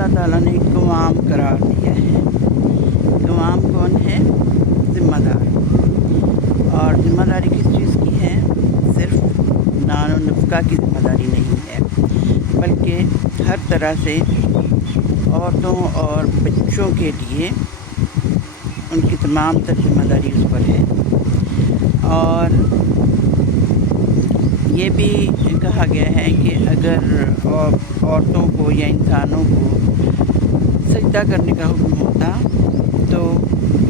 اللہ تعالیٰ نے قوام قرار دیا ہے۔ قوام کون ہے؟ ذمہ دار۔ اور ذمہ داری کس چیز کی ہے؟ صرف نان و نفقہ کی ذمہ داری نہیں ہے، بلکہ ہر طرح سے عورتوں اور بچوں کے لیے ان کی تمام تر ذمہ داری اس پر ہے۔ اور یہ بھی کہا گیا ہے کہ اگر عورتوں کو یا انسانوں کو سجدہ کرنے کا حکم ہوتا تو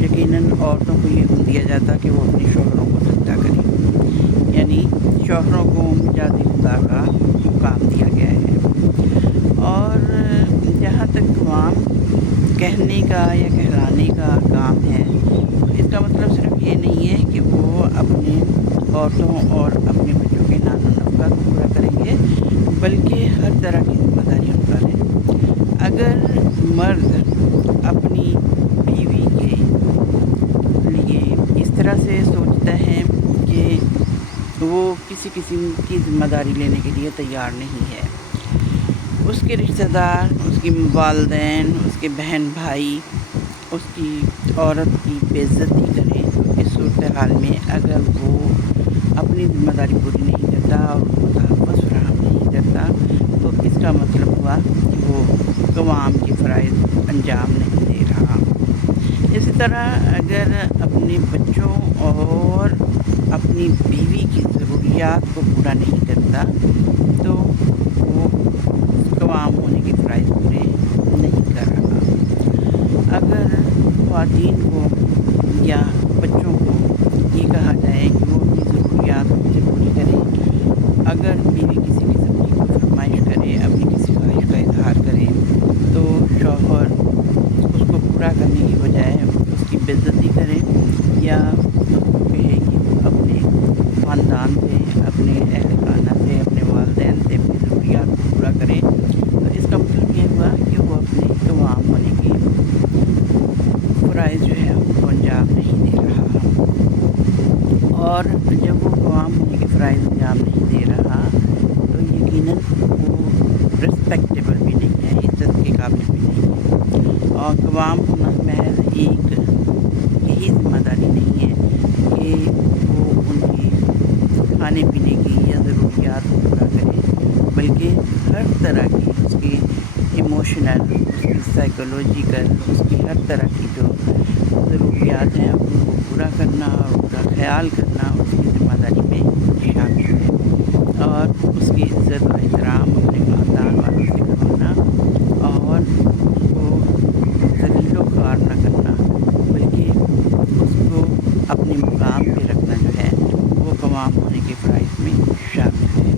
یقیناً عورتوں کو یہ حکم دیا جاتا کہ وہ اپنے شوہروں کو سجدہ کریں، یعنی شوہروں کو مجازی خدا کا کام دیا گیا ہے۔ اور جہاں تک قوام کہنے کا یا کہلانے کا کام ہے، اس کا مطلب صرف یہ نہیں ہے کہ وہ اپنے عورتوں اور اپنے بچوں کے نان و نفقہ کو پورا کریں گے، بلکہ ہر طرح کی ذمہ داری ان پر ہے۔ اگر مرد اپنی بیوی کے لیے اس طرح سے سوچتا ہے کہ وہ کسی قسم کی ذمہ داری لینے کے لیے تیار نہیں ہے، اس کے رشتہ دار، اس کے والدین، اس کے بہن بھائی اس کی عورت کی بے عزتی کریں، اس صورتحال میں اگر وہ اپنی ذمہ داری پوری نہیں کرتا اور اس کو تحفظ فراہم نہیں کرتا تو اس کا مطلب ہوا کہ وہ قوام کے فرائض انجام نہیں دے رہا۔ اسی طرح اگر اپنے بچوں اور اپنی بیوی کی ضروریات کو پورا نہیں کرتا تو وہ قوام ہونے کے فرائض پورے نہیں کر رہا۔ اگر خواتین کو یا بچوں کو یہ کہا جائے کہ وہ اپنی ضروریات سے پوری کریں، اگر بیوی کسی قسم کی کوئی فرمائش کرے، اپنی کسی خواہش کا اظہار کرے تو شوہر اس کو پورا کرنے کی بجائے اس کی بے عزتی کرے یا اس کو کہے کہ وہ اپنے خاندان سے، اپنے اہل خانہ سے، اپنے والدین سے اپنی ضروریات کو پورا کرے، تو اس کا مطلب یہ ہوا کہ وہ اپنے قوام ہونے کی فرائض جو ہے ان کو انجام نہیں دے رہا۔ اور جب وہ قوام ہونے کے فرائض انجام نہیں دے رہا تو یقیناً وہ رسپیکٹیبل بھی نہیں ہے، عزت کے قابل بھی نہیں ہے۔ اور قوام ہونا محض ایک یہی ذمہ داری نہیں ہے کہ وہ ان کی کھانے پینے کی یا ضروریات کو پورا کرے، بلکہ ہر طرح کی اس کی ایموشنل، اس کی سائیکولوجیکل، اس کی ہر طرح کی جو ضروریات ہیں ان کو پورا کرنا اور ان کا خیال کرنا اس کی ذمہ داری میں شامل ہے۔ اور اس کی عزت و احترام اپنے خاندان والوں سے کروانا اور اس کو ذلیل و خوار نہ کرنا، بلکہ اس کو اپنے مقام پہ رکھنا جو ہے وہ قوام ہونے کے فرائض میں شامل ہے۔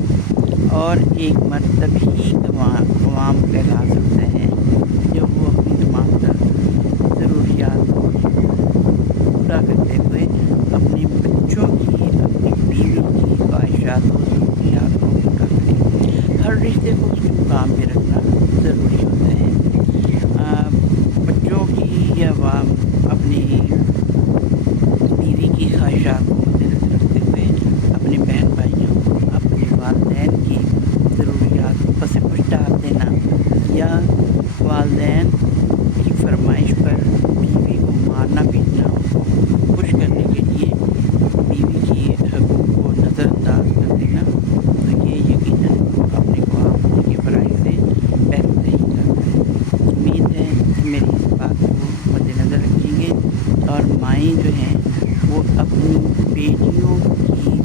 اور ایک مرد تبھی قوام کہلا سکتا ہے جب وہ اپنی تمام تر ضروریات کو پورا کرتے ہوئے اپنے بچوں کی، اپنی بیوی کی خواہشات و ضروریات کو پورا کرے۔ ہر رشتے کو اس کے مقام پہ رکھنا ضروری ہوتا ہے۔ بچوں کی یا اپنی بیوی کی خواہشات کو مد نظر رکھتے ہوئے اپنے بہن بھائیوں کو، اپنے والدین کی ضروریات کو پس پش ڈال دینا یا والدین کی فرمائش پر بیوی کو مارنا پیٹنا، ان کو خوش کرنے کے لیے بیوی کی حقوق کو نظر انداز کر دینا، تو یہ یقیناً اپنے قوام ہونے کے فرائض سے محروم نہیں کرتا ہے۔ امید ہے کہ میری اس بات کو مد نظر رکھیں گے اور مائیں جو ہیں وہ اپنی بیٹیوں کی